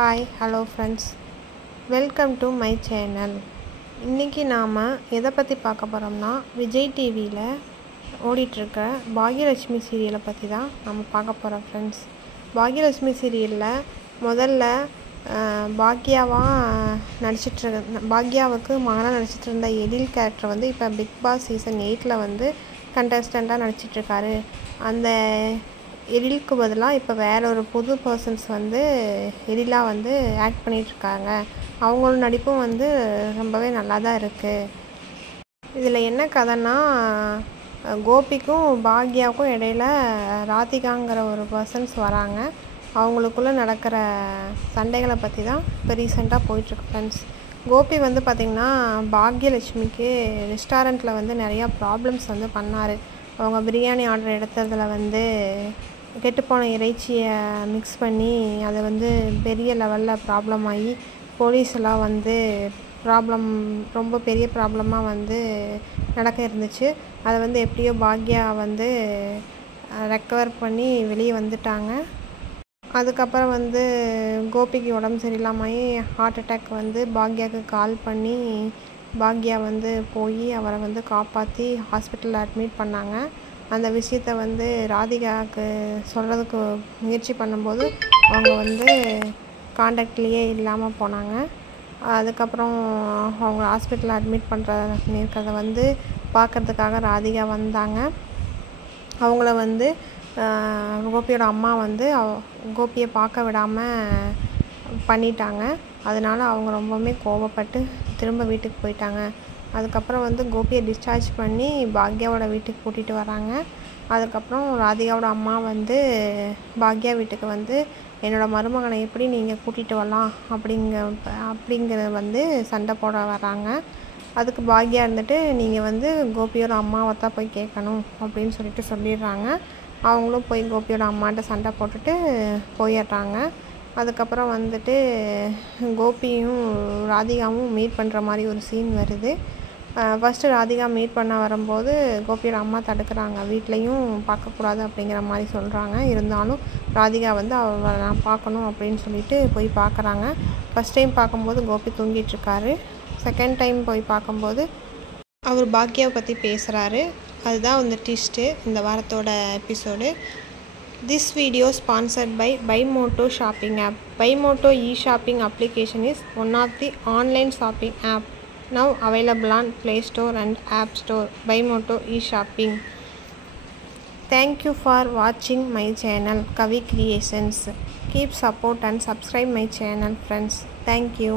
Hi hello friends, welcome to my channel. இன்றைக்கி நாம் எதை பற்றி பார்க்க போகிறோம்னா, விஜய் டிவியில் ஓடிட்டுருக்க பாக்யலட்சுமி சீரியலை பற்றி தான் நம்ம பார்க்க போகிறோம் ஃப்ரெண்ட்ஸ். பாக்யலட்சுமி சீரியலில் முதல்ல பாக்யாவுக்கு மகனாக நடிச்சிட்டு இருந்த எழில் கேரக்டர் வந்து இப்போ பிக் பாஸ் சீசன் 8 வந்து கண்டஸ்டண்ட்டாக நடிச்சிட்ருக்காரு. அந்த எழிலுக்கு பதிலாக இப்போ வேற ஒரு புது பர்சன்ஸ் வந்து எழிலாக வந்து ஆக்ட் பண்ணிகிட்ருக்காங்க. அவங்களோட நடிப்பும் வந்து ரொம்பவே நல்லா தான் இருக்குது. இதில் என்ன கதைன்னா, கோபிக்கும் பாக்யாவுக்கும் இடையில ராதிகாங்கிற ஒரு பர்சன்ஸ் வராங்க. அவங்களுக்குள்ளே நடக்கிற சண்டைகளை பற்றி தான் இப்போ ரீசெண்டாக போயிட்டுருக்கு ஃப்ரெண்ட்ஸ். கோபி வந்து பார்த்திங்கன்னா பாக்யலட்சுமிக்கு ரெஸ்டாரண்ட்டில் வந்து நிறையா ப்ராப்ளம்ஸ் வந்து பண்ணார். அவங்க பிரியாணி ஆர்டர் எடுத்ததில் வந்து கெட்டுப்போன இறைச்சியை மிக்ஸ் பண்ணி அதை வந்து பெரிய லெவலில் ப்ராப்ளம் ஆகி போலீஸ் எல்லாம் வந்து ரொம்ப பெரிய ப்ராப்ளமாக வந்து நடக்க இருந்துச்சு. அதை வந்து எப்படியோ பாக்யா வந்து ரெக்கவர் பண்ணி வெளியே வந்துட்டாங்க. அதுக்கப்புறம் வந்து கோபிக்கு உடம்பு சரியில்லாமல் ஹார்ட் அட்டாக் வந்து பாக்யாவுக்கு கால் பண்ணி பாக்யா வந்து போய் அவரை வந்து காப்பாற்றி ஹாஸ்பிட்டலில் அட்மிட் பண்ணாங்க. அந்த விஷயத்தை வந்து ராதிகாவுக்கு சொல்கிறதுக்கு முயற்சி பண்ணும்போது அவங்க வந்து காண்டாக்ட்லேயே இல்லாமல் போனாங்க. அதுக்கப்புறம் அவங்க ஹாஸ்பிட்டலில் அட்மிட் பண்ணியிருக்கிறத வந்து பார்க்குறதுக்காக ராதிகா வந்தாங்க. அவங்கள வந்து கோபியோட அம்மா வந்து கோபியை பார்க்க விடாமல் பண்ணிட்டாங்க. அதனால் அவங்க ரொம்பவுமே கோபப்பட்டு திரும்ப வீட்டுக்கு போயிட்டாங்க. அதுக்கப்புறம் வந்து கோபியை டிஸ்சார்ஜ் பண்ணி பாக்யாவோட வீட்டுக்கு கூட்டிகிட்டு வராங்க. அதுக்கப்புறம் ராதிகாவோட அம்மா வந்து பாக்யா வீட்டுக்கு வந்து என்னோடய மருமகனை எப்படி நீங்கள் கூட்டிகிட்டு வரலாம் அப்படிங்கிறத வந்து சண்டை போட வராங்க. அதுக்கு பாக்யா இருந்துட்டு நீங்கள் வந்து கோபியோட அம்மாவை தான் போய் கேட்கணும் அப்படின்னு சொல்லிடுறாங்க. அவங்களும் போய் கோபியோட அம்மாட்ட சண்டை போட்டுட்டு போயிடுறாங்க. அதுக்கப்புறம் வந்துட்டு கோபியும் ராதிகாவும் மீட் பண்ணுற மாதிரி ஒரு சீன் வருது. ஃபஸ்ட்டு ராதிகா மீட் பண்ண வரும்போது கோபியோட அம்மா தடுக்கிறாங்க. வீட்லேயும் பார்க்கக்கூடாது அப்படிங்கிற மாதிரி சொல்கிறாங்க. இருந்தாலும் ராதிகா வந்து அவரை நான் பார்க்கணும் அப்படின்னு சொல்லிட்டு போய் பார்க்குறாங்க. ஃபஸ்ட் டைம் பார்க்கும்போது கோபி தூங்கிட்டுருக்காரு. செகண்ட் டைம் போய் பார்க்கும்போது அவர் பாக்யாவை பற்றி பேசுகிறாரு. அதுதான் இந்த ட்விஸ்ட்டு இந்த வாரத்தோட episode. This video sponsored by Buymoto shopping app. Buymoto e-shopping application is one of the online shopping app now available on Play Store and App Store. Buymoto e-shopping. Thank you for watching my channel Kavi Creations. Keep support and subscribe my channel friends. Thank you.